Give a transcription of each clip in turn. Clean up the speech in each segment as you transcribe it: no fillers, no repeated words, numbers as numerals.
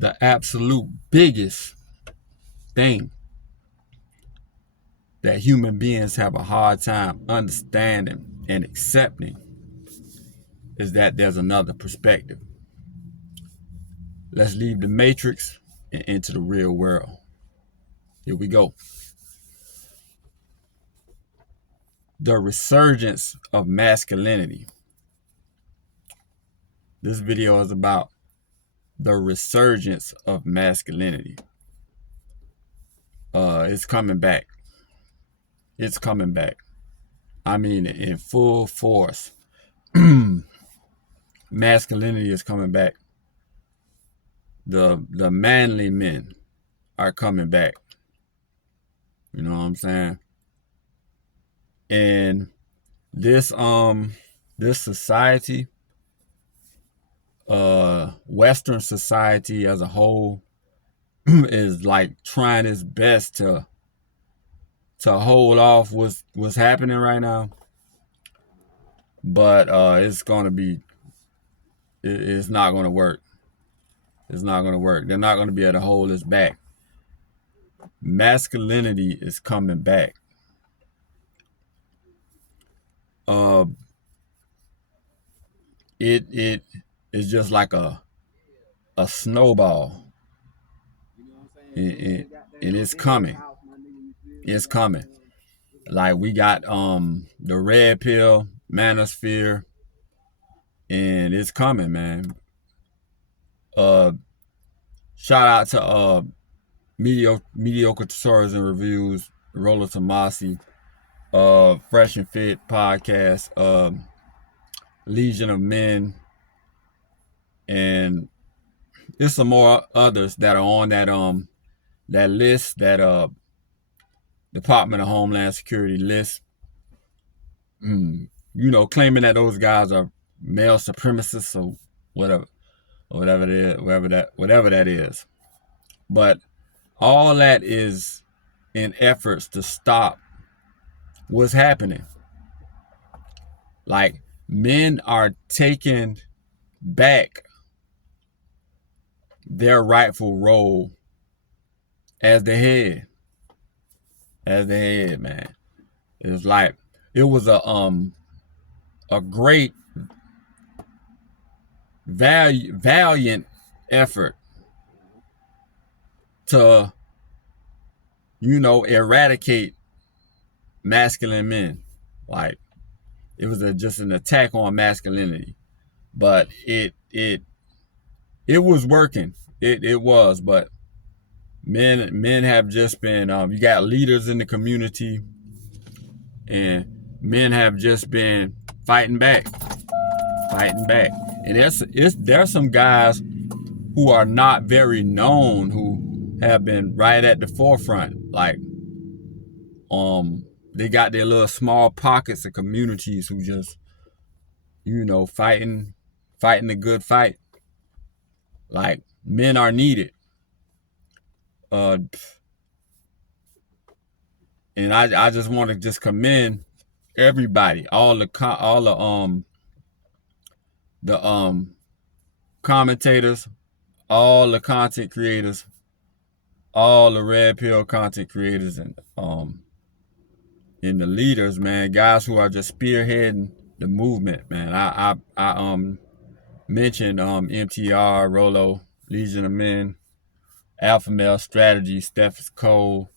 the absolute biggest thing that human beings have a hard time understanding and accepting is that there's another perspective. Let's leave the matrix and into the real world. Here we go. The resurgence of masculinity. This video is about the resurgence of masculinity. It's coming back. It's coming back. I mean, in full force. Masculinity is coming back. The manly men are coming back. You know what I'm saying? And this society, Western society as a whole, is like trying its best to hold off what's happening right now. But it's not gonna work. It's not gonna work. They're not gonna be able to hold us back. Masculinity is coming back. It is just like a snowball. And it's coming. It's coming. Like we got the red pill, manosphere, and it's coming, man. Shout out to mediocre stories and reviews, Roller Tomasi, Fresh and Fit podcast, Legion of Men, and there's some more others that are on that list, that Department of Homeland Security list. You know, claiming that those guys are male supremacists or whatever it is, whatever that is. But all that is in efforts to stop what's happening. Like, men are taking back their rightful role as the head. As the head, man. It's like it was a great valiant effort to, you know, eradicate masculine men. Like, it was just an attack on masculinity. But it was working. It was, but men have just been you got leaders in the community, and men have just been fighting back. And there's some guys who are not very known who have been right at the forefront. Like, they got their little small pockets of communities who just, you know, fighting the good fight. Like, men are needed. And I just want to just commend everybody, all the commentators, all the content creators, all the red pill content creators, and the leaders, man, guys who are just spearheading the movement, man. I mentioned MTR, Rolo, Legion of Men, Alpha Male Strategy, Steph Cole,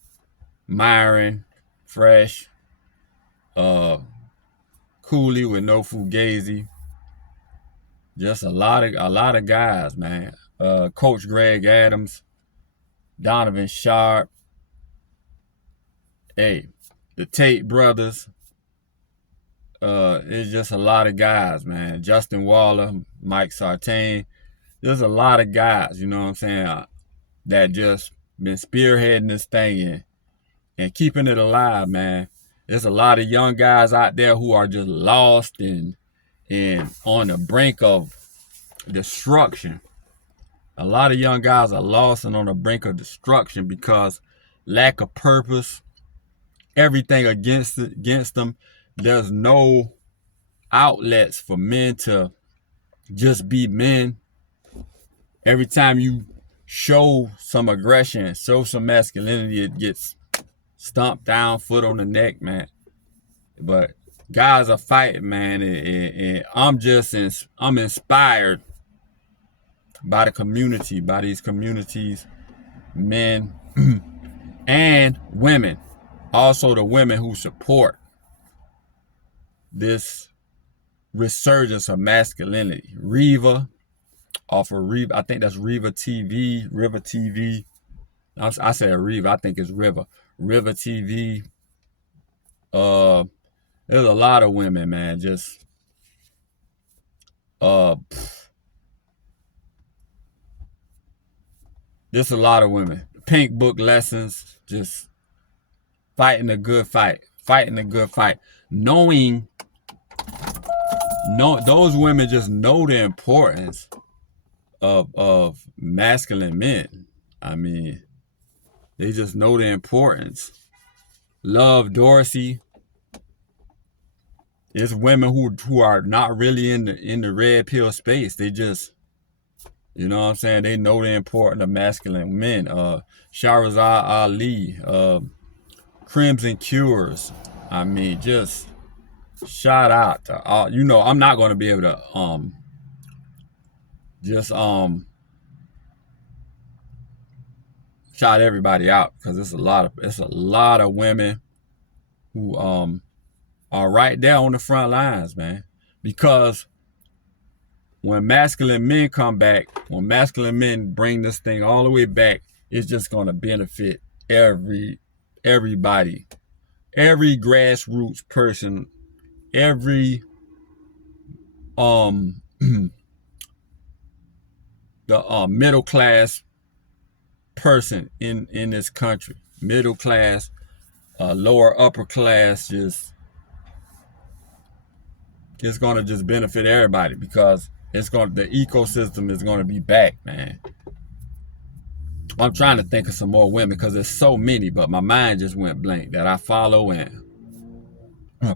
Myron, Fresh, Cooley with No Fugazi. Just a lot of guys, man. Coach Greg Adams, Donovan Sharp, hey, the Tate brothers. It's just a lot of guys, man. Justin Waller, Mike Sartain. There's a lot of guys, you know what I'm saying, that just been spearheading this thing and keeping it alive, man. There's a lot of young guys out there who are just lost and on the brink of destruction. A lot of young guys are lost and on the brink of destruction because lack of purpose, everything against them. There's no outlets for men to just be men. Every time you show some aggression, show some masculinity, it gets stomped down, foot on the neck, man. But guys are fighting, man, and I'm inspired by the community, by these communities, men and women. Also the women who support this resurgence of masculinity. Riva, off of Riva, I think that's Riva TV, Riva TV. I said Riva, I think it's Riva. Riva TV. There's a lot of women, man, just there's a lot of women. Pink Book lessons, just fighting a good fight. Fighting a good fight. Knowing, those women just know the importance of masculine men. I mean, they just know the importance. Love Dorsey. It's women who are not really in the red pill space. They just, you know what I'm saying? They know the importance of masculine men. Shahrazad Ali, Crimson Cures. I mean, just shout out to all. You know, I'm not gonna be able to just shout everybody out because it's a lot of women who are right there on the front lines, man. Because when masculine men come back, when masculine men bring this thing all the way back, it's just gonna benefit everybody, every grassroots person, every the middle class person in this country, middle class, lower upper class, just it's gonna just benefit everybody because the ecosystem is gonna be back, man. I'm trying to think of some more women because there's so many, but my mind just went blank that I follow, and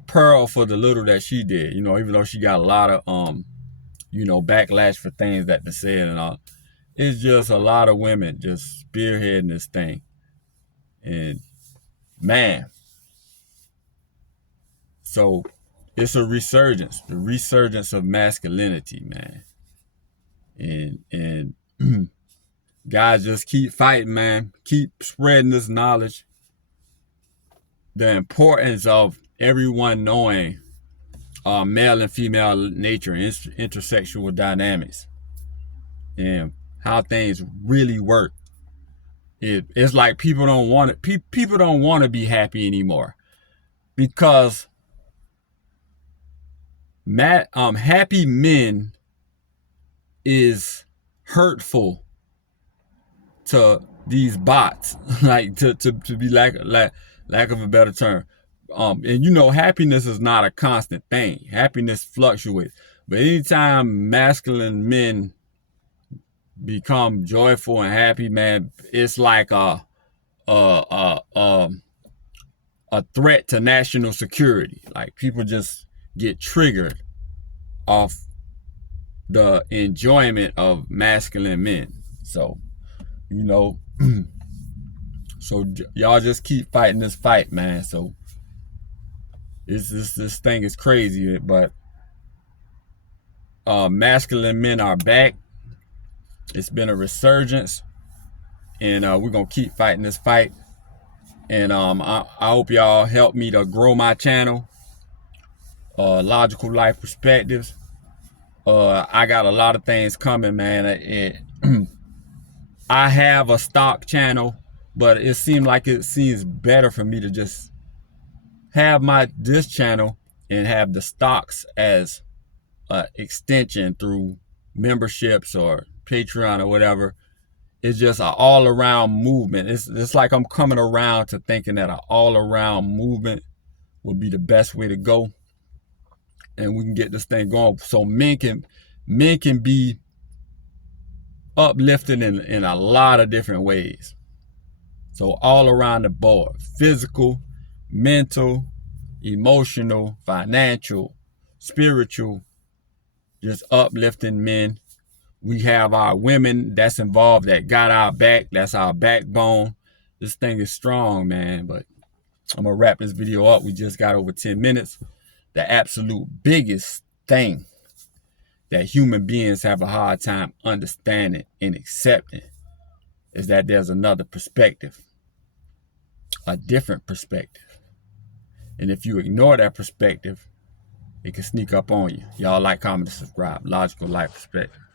Pearl for the little that she did, you know, even though she got a lot of backlash for things that they said and all. It's just a lot of women just spearheading this thing. And man, so it's a resurgence, the resurgence of masculinity, man. And guys, just keep fighting, man. Keep spreading this knowledge. The importance of everyone knowing male and female nature, intersexual dynamics, and how things really work. It's like people don't want it. People don't want to be happy anymore because happy men is hurtful to these bots, like to be lack of a better term. And you know, happiness is not a constant thing. Happiness fluctuates. But anytime masculine men become joyful and happy, man, it's like a threat to national security. Like people just get triggered off the enjoyment of masculine men. So, you know, so y'all just keep fighting this fight, man. So this thing is crazy, but masculine men are back. It's been a resurgence, and we're gonna keep fighting this fight. And I hope y'all help me to grow my channel, Logical Life Perspectives. I got a lot of things coming, man. I have a stock channel, but it seems better for me to just have this channel and have the stocks as extension through memberships or Patreon or whatever. It's just an all-around movement. It's like I'm coming around to thinking that an all-around movement would be the best way to go, and we can get this thing going so men can be uplifted in a lot of different ways. So all around the board: physical, mental, emotional, financial, spiritual, just uplifting men We have our women that's involved that got our back. That's our backbone. This thing is strong, man. But I'm going to wrap this video up. We just got over 10 minutes. The absolute biggest thing that human beings have a hard time understanding and accepting is that there's another perspective, a different perspective. And if you ignore that perspective, it can sneak up on you. Y'all like, comment, and subscribe. Logical Life Perspective.